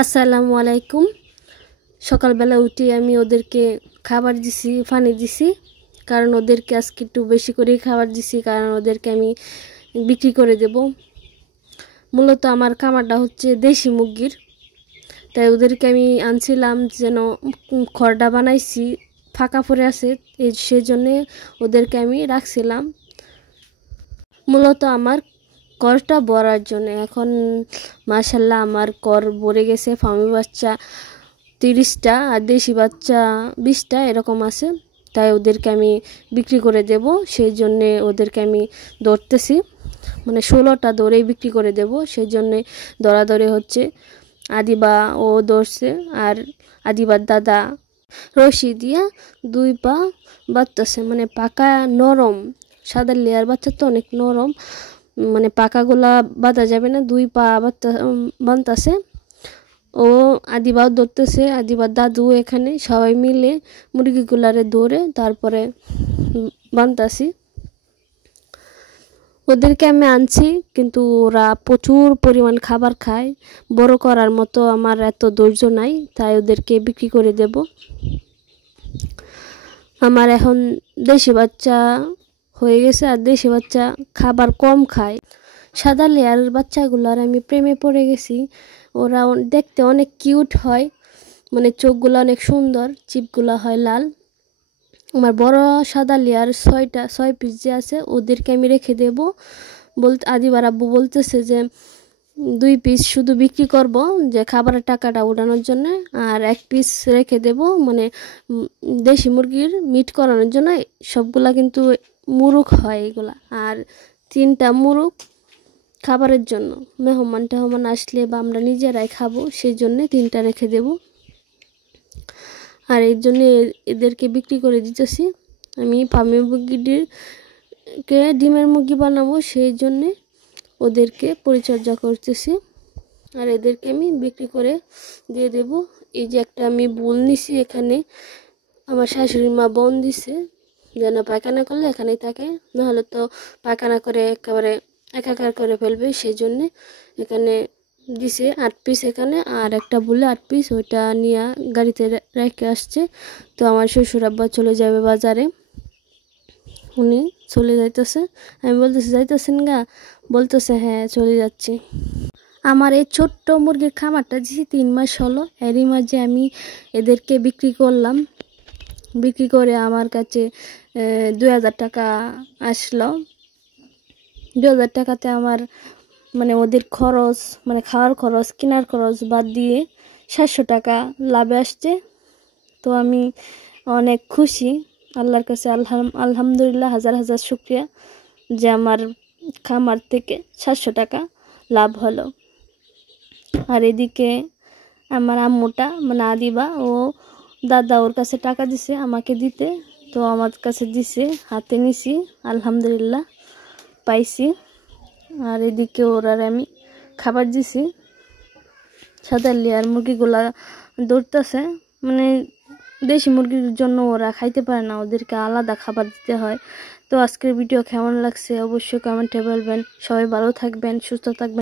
আসসালামু আলাইকুম। সকালবেলা উঠে আমি ওদেরকে খাবার দিছি, পানি দিছি, কারণ ওদেরকে আজকে একটু বেশি করেই খাবার দিছি, কারণ ওদেরকে আমি বিক্রি করে দেব। মূলত আমার খামারটা হচ্ছে দেশি মুরগির, তাই ওদেরকে আমি আনছিলাম যেন খড়টা বানাইছি ফাঁকা পড়ে আছে, সেজন্য ওদেরকে আমি রাখছিলাম মূলত আমার করটা ভরার জন্য। এখন মাশাল্লাহ আমার কর ভরে গেছে। ফার্মি বাচ্চা 30টা আর দেশি বাচ্চা 20টা এরকম আছে, তাই ওদেরকে আমি বিক্রি করে দেব। সেই জন্যে ওদেরকে আমি ধরতেছি, মানে 16টা ধরেই বিক্রি করে দেব। সেই জন্যে দরাদরি হচ্ছে। আদিবা ও ধরছে আর আদিবার দাদা রশি দিয়া 2 পা বাঁধতেছে, মানে পাকা নরম। সাদা লেয়ার বাচ্চা তো অনেক নরম, মানে পাকাগুলা বাঁধা যাবে না, 2 পা বাঁধতেছে। ও আদিবাও ধরতেছে, আদিবার দাদু এখানে সবাই মিলে মুরগিগুলারে ধরে তারপরে বাঁধতাছি। ওদেরকে আমি আনছি, কিন্তু ওরা প্রচুর পরিমাণ খাবার খায়, বড় করার মতো আমার এত ধৈর্য নাই, তাই ওদেরকে বিক্রি করে দেব। আমার এখন দেশি বাচ্চা হয়ে গেছে, আর দেশি বাচ্চা খাবার কম খায়। সাদা লেয়ারের বাচ্চাগুলার আমি প্রেমে পড়ে গেছি। ওরা দেখতে অনেক কিউট হয়, মানে চোখগুলো অনেক সুন্দর, চিপগুলো হয় লাল। আমার বড় সাদা লেয়ার 6 পিস যে আছে ওদেরকে আমি রেখে দেব। আদিবার আব্বু বলতেছে যে 2 পিস শুধু বিক্রি করব, যে খাবারের টাকাটা উঠানোর জন্য, আর 1 পিস রেখে দেব, মানে দেশি মুরগির মিট করানোর জন্য। সবগুলা কিন্তু মুরগ হয় এগুলা, আর 3টা মুরগ খাবারের জন্য। মেহমান আসলে বা আমরা নিজেরাই খাবো, সেই জন্য 3টা রেখে দেব। আর এই জন্য এদেরকে বিক্রি করে দিতেছি। আমি ফার্মি মুরগিকে ডিমের মুরগি বানাবো, সেই জন্যে ওদেরকে পরিচর্যা করতেছি। আর এদেরকে আমি বিক্রি করে দিয়ে দেব। এই যে একটা আমি বুল নিছি, এখানে আমার শাশুড়ি মা বোন দিছে, যেন পায়খানা করলে এখানেই থাকে, নাহলে তো পায়খানা করে একেবারে একাকার করে ফেলবে। সেই জন্যে এখানে দিছে 8 পিস এখানে, আর একটা বুলে 8 পিস, ওইটা নিয়ে গাড়িতে রেখে আসছে। তো আমার শ্বশুর আব্বা চলে যাবে বাজারে, উনি চলে যাইতেছে। আমি বলতেছি যাইতেছেন গা? বলতেছে হ্যাঁ চলে যাচ্ছি। আমার এই ছোট্ট মুরগির খামারটা দিয়েছি 3 মাস হলো। এরই মাঝে আমি এদেরকে বিক্রি করলাম। বিক্রি করে আমার কাছে 2000 টাকা আসলো। 2000 টাকাতে আমার মানে ওদের খরচ, মানে খাওয়ার খরচ, কেনার খরচ বাদ দিয়ে 700 টাকা লাভে আসছে। তো আমি অনেক খুশি আল্লাহর কাছে। আলহামদুলিল্লাহ, হাজার হাজার শুকরিয়া যে আমার খামার থেকে 700 টাকা লাভ হলো। আর এদিকে আমার আম্মুটা, মানে আদিবা ও দাদা ওর কাছে টাকা দিছে আমাকে দিতে, তো আমার কাছে দিছে, হাতে নিছি, আলহামদুলিল্লাহ পাইছি। আর এদিকে ওরা আমি খাবার দিছি। সাদা লেয়ার মুরগিগুলা দৌড়তেছে, মানে দেশি মুরগির জন্য ওরা খাইতে পারে না, ওদেরকে আলাদা খাবার দিতে হয়। তো আজকের ভিডিও কেমন লাগছে অবশ্যই কমেন্টে বলবেন। সবাই ভালো থাকবেন, সুস্থ থাকবেন।